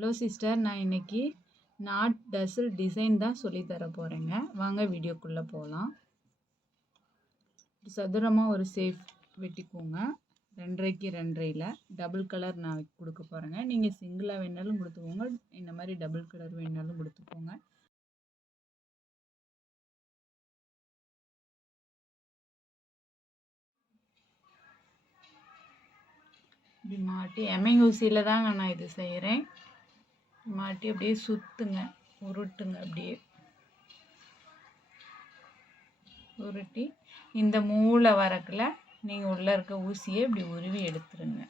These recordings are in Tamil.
ஹலோ சிஸ்டர் நான் இன்னைக்கு நாட் டசில் டிசைன் தான் சொல்லித் தர போகிறேங்க வாங்க வீடியோக்குள்ளே போகலாம் சதுரமாக ஒரு சேஃப் வெட்டிக்கோங்க. ரெண்டரைக்கு ரெண்டரையில் டபுள் கலர் நான் கொடுக்க போகிறேங்க நீங்கள் சிங்கிளாக வேணாலும் கொடுத்துக்கோங்க. இந்த மாதிரி டபுள் கலர் வேணாலும் கொடுத்துக்கோங்க. இப்படி மாட்டி எம்ஐ ஊசியில் தாங்க நான் இது செய்கிறேன் மாட்டி அப்படியே சுற்றுங்க உருட்டுங்க அப்படியே. உருட்டி இந்த மூளை வரக்கில் நீங்கள் உள்ளே இருக்க ஊசியை இப்படி உருவி எடுத்துருங்க.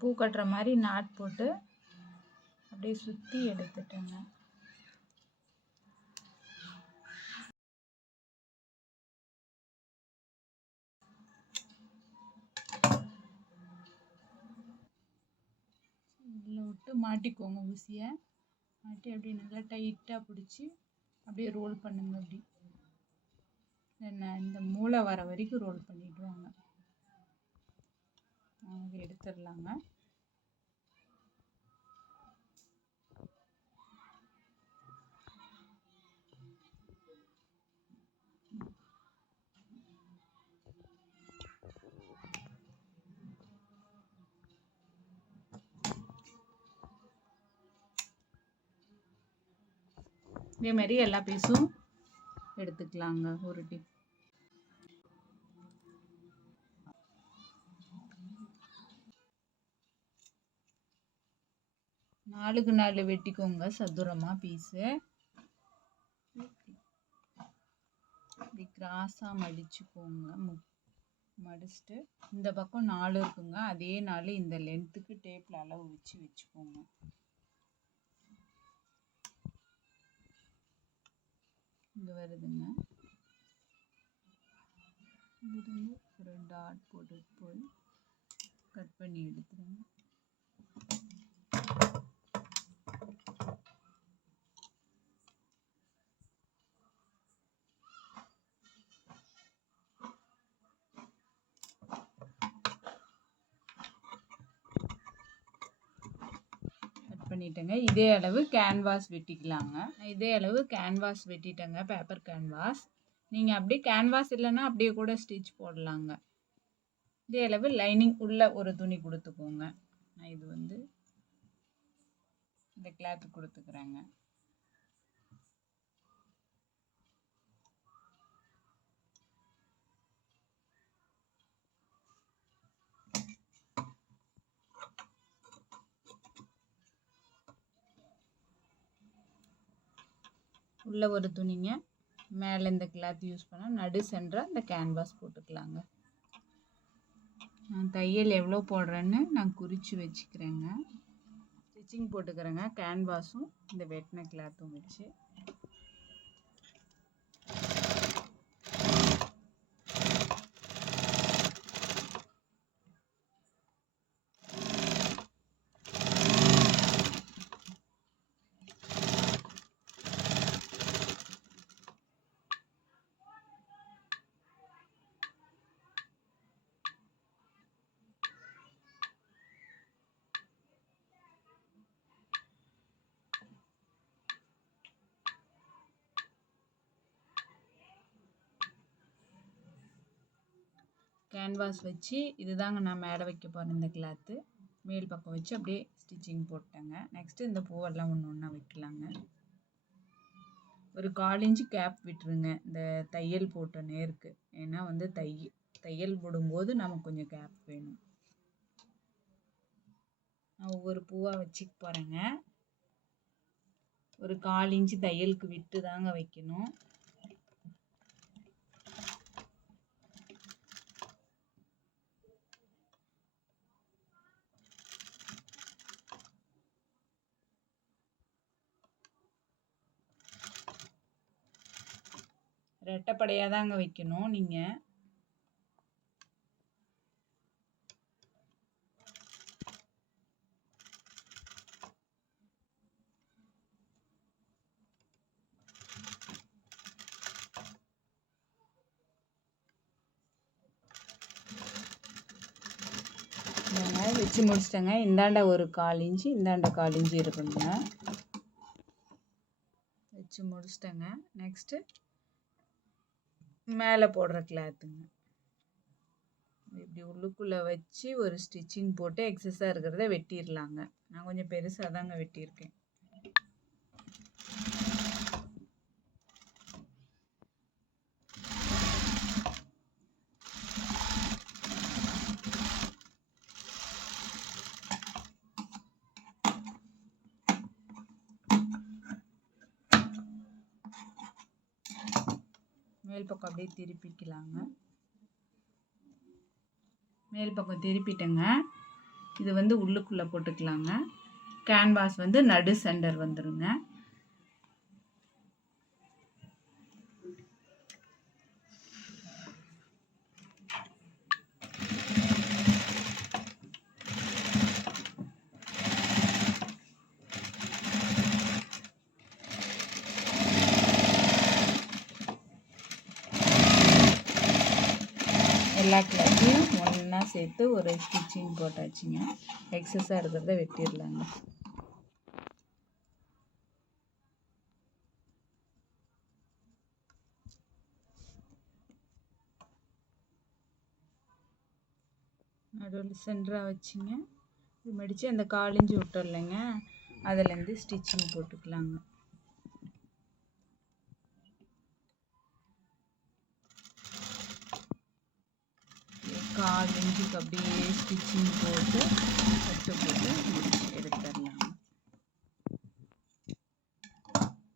பூ கட்டுற மாதிரி நாட் போட்டு அப்படியே சுற்றி எடுத்துட்டேங்க. இதில் விட்டு மாட்டிக்கோங்க ஊசியை. மாட்டி அப்படியே நல்லா டைட்டாக பிடிச்சி அப்படியே ரோல் பண்ணுங்க அப்படி. என்ன இந்த மூளை வர வரைக்கும் ரோல் பண்ணிவிடுவாங்க எடுத்துடலாங்க. இதே மாதிரி எல்லா பீஸும் எடுத்துக்கலாங்க உருட்டி நாலுக்கு நாலு வெட்டிக்கோங்க சதுரமாக பீஸு. இப்படி கிராஸாக மடிச்சுக்கோங்க மு மடிச்சுட்டு. இந்த பக்கம் நாலு இருக்குங்க அதே நாலு இந்த லென்த்துக்கு டேப்பில் அளவு வச்சு வச்சுக்கோங்க. இங்கே வருதுங்க. இங்கிருந்து ஒரு டாட் போட்டுட்டு போய் கட் பண்ணி எடுத்துருங்க கட் பண்ணிட்டேங்க. இதே அளவு கேன்வாஸ் வெட்டிக்கலாங்க. இதே அளவு கேன்வாஸ் வெட்டிட்டேங்க பேப்பர் கேன்வாஸ் நீங்கள் அப்படியே கேன்வாஸ் இல்லைன்னா அப்படியே கூட ஸ்டிச் போடலாங்க. இதே அளவு லைனிங் உள்ள ஒரு துணி கொடுத்துக்கோங்க. நான் இது வந்து இந்த கிளாத்து கொடுத்துக்கிறேங்க. உள்ளே ஒரு துணிங்க. மேலே இந்த கிளாத் யூஸ் பண்ணால் நடு சென்டராக இந்த கேன்வாஸ் போட்டுக்கலாங்க. நான் தையல் எவ்வளோ போடுறேன்னு நான் குறித்து வச்சுக்கிறேங்க. ஸ்டிச்சிங் போட்டுக்கிறேங்க. கேன்வாஸும் இந்த வெட்டின கிளாத்தும் வச்சு. கேன்வாஸ் வச்சு இதுதாங்க நான் மேலே வைக்க போகிறேன் இந்த கிளாத்து மேல் பக்கம் வச்சு அப்படியே ஸ்டிச்சிங் போட்டேங்க. நெக்ஸ்ட்டு இந்த பூவெல்லாம் ஒன்று ஒன்றா வைக்கலாங்க. ஒரு கால் இன்ச்சு கேப் விட்டுருங்க. இந்த தையல் போட்ட நேருக்கு. ஏன்னா வந்து தை தையல் போடும்போது நமக்கு கொஞ்சம் கேப் வேணும். நான் ஒவ்வொரு பூவாக வச்சுக்க போகிறேங்க ஒரு கால் இன்ச்சு தையலுக்கு விட்டு தாங்க வைக்கணும். ரெட்டைப்படையாக தாங்க வைக்கணும் நீங்கள் வச்சு முடிச்சிட்டேங்க. இந்தாண்ட ஒரு கால் இன்ச்சு இந்தாண்ட கால் இன்ச்சு இருக்கணுங்க வச்சு முடிச்சிட்டேங்க. நெக்ஸ்ட்டு. மேலே போடுற கிளாத்துங்க இப்படி உள்ளுக்குள்ளே வச்சு ஒரு ஸ்டிச்சிங் போட்டு எக்ஸஸாக இருக்கிறத வெட்டிடலாங்க நான் கொஞ்சம் பெருசாக தாங்க வெட்டியிருக்கேன். மேல் பக்கம் அப்படியே திருப்பிக்கலாங்க. மேல் பக்கம் திருப்பிட்டேங்க. இது வந்து உள்ளுக்குள்ளே போட்டுக்கலாங்க. கேன்வாஸ் வந்து நடு சென்டர் வந்துடுங்க எல்லா கிளாத்தையும் ஒன்றா சேர்த்து ஒரு ஸ்டிச்சிங் போட்டாச்சுங்க. எக்ஸஸாக இருக்கிறத வெட்டிடலாங்க. நடுவில் சென்டராக வச்சுங்க. இது மடித்து அந்த காலிஞ்சு விட்டுடலைங்க. அதுலேருந்து ஸ்டிச்சிங் போட்டுக்கலாங்க. நாலு இன்ச்சுக்கு அப்படியே ஸ்டிச்சிங் போட்டு கட்டு போட்டு முடிச்சு எடுத்துடலாம்.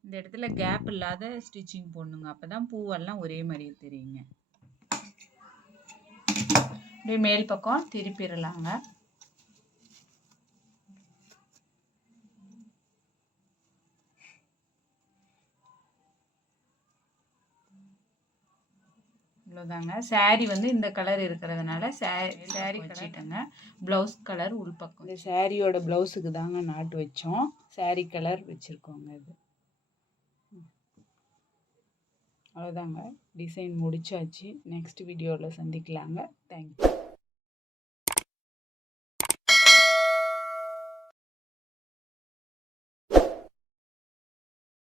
இந்த இடத்துல கேப் இல்லாத ஸ்டிச்சிங் போடணுங்க. அப்போ தான் பூவெல்லாம் ஒரே மாதிரியே தெரியுங்க. அப்படியே மேல் பக்கம் திருப்பிடலாங்க. இவ்வளோதாங்க. சாரீ வந்து இந்த கலர் இருக்கிறதுனால சாரி சாரீ வச்சுட்டேங்க. ப்ளவுஸ் கலர் உள்பக்கம் இந்த சாரியோட ப்ளவுஸுக்கு தாங்க நாட்டு வச்சோம். சாரீ கலர் வச்சுருக்கோங்க இது. அவ்வளோதாங்க. டிசைன் முடிச்சாச்சு. நெக்ஸ்ட் வீடியோவில் சந்திக்கலாங்க. தேங்க்யூ